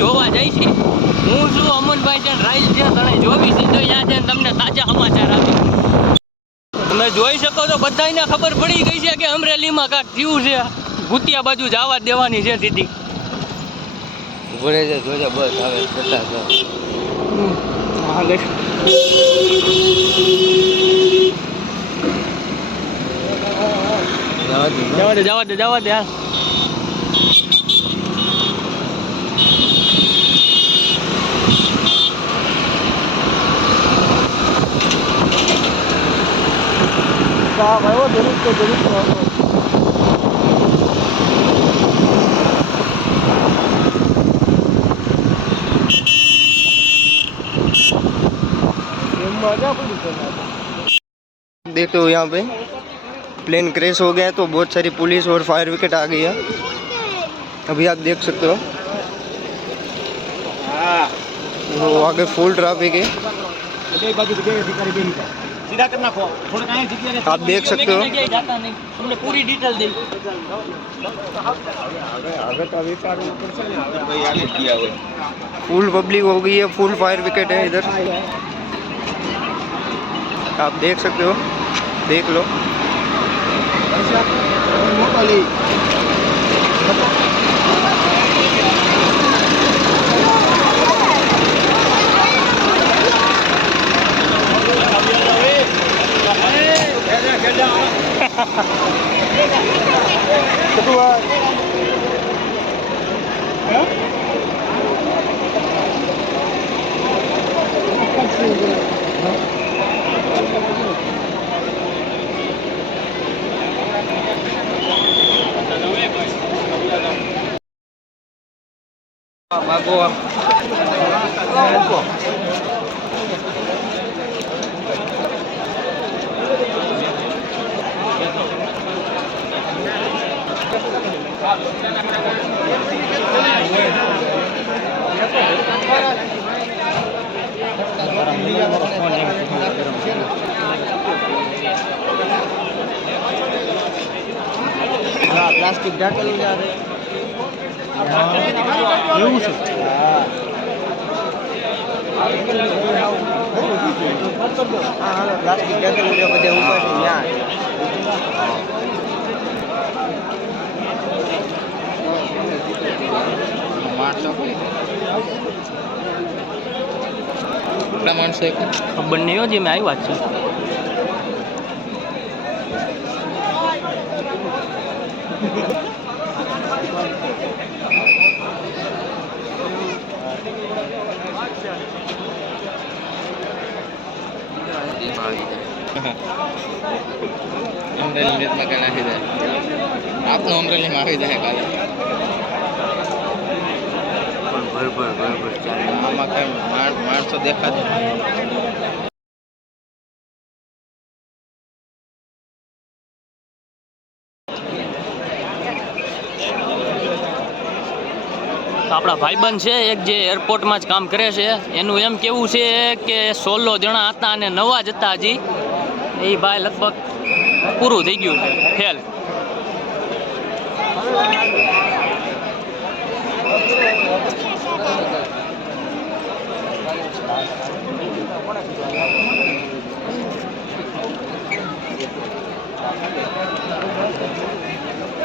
જોવા જાય છે. હું છું અમનભાઈ છે, રાઈલ છે, તને જોવી છે તો ત્યાં જઈને તમને તાજા સમાચાર આપી. તમે જોઈ શકો છો બધાને ખબર પડી ગઈ છે કે અમરેલીમાં કાંક થયું છે. ભૂતિયા બાજુ જવા દેવાની છે સીધી. ઘોડે છે જોજો બસ આવે જતા આગળ જવા દે હાલ. देख लो यहाँ पे प्लेन क्रैश हो गया है तो बहुत सारी पुलिस और फायर विकेट आ गई है. अभी आप देख सकते हो वो आगे फुल ट्रैफिक है. आप देख सकते हो पूरी डिटेल दी. फुल पब्लिक हो गई है, फुल फायर विकेट है इधर. आप देख सकते हो, देख लो. પ્લાસ્ટિક ઢાંકેલું છે એવું છે. પ્લાસ્ટિક ઢાંકેલું છે બધે ઉપર છે ત્યાં. માણસો ખબર નહીં હો જે મેં આવ્યા છે. અમરેલી નેટમાં કઈ નાખી દે આપનો અમરેલીમાં આવી જાય કાલે બરોબર ચાલે. આમાં કઈ માણસો દેખાતા આપણા ભાઈબંધ છે એક જે એરપોર્ટમાં જ કામ કરે છે, એનું એમ કેવું છે કે 16 જણા હતા અને નવા જ હતા હજી. એ ભાઈ લગભગ પૂરું થઈ ગયું છે, ફેલ.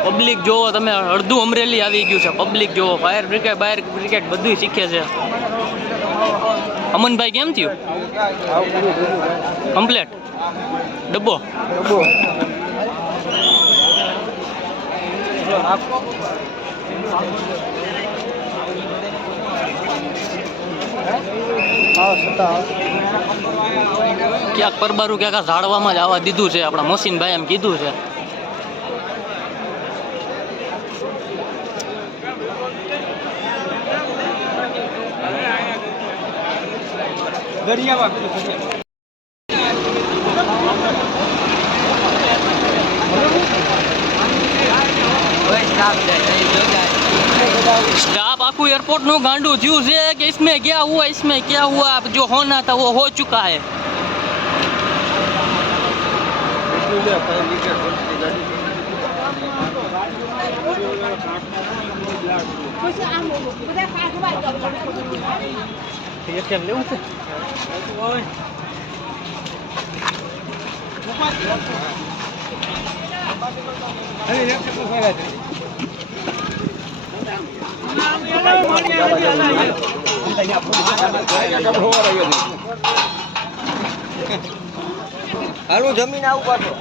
પબ્લિક જોવો તમે, અડધું અમરેલી આવી ગયું છે. પબ્લિક જોવો, ફાયર બ્રિગેડ બાયર બ્રિગેડ બધું શીખે છે. અમનભાઈ કેમ થયું? કમ્પ્લેટ ડબ્બો. ક્યાંક પરબારું ક્યાંક ઝાડવામાં જ આવવા દીધું છે. આપણા મોસીનભાઈ એમ કીધું છે. स्टाफ आखू एयरपोर्ट नो गांडू थયું છે કે इसमें क्या हुआ इसमें क्या हुआ, जो होना था वो हो चुका है. કેમ લેવું છે હાલું જમીન આવું પાછો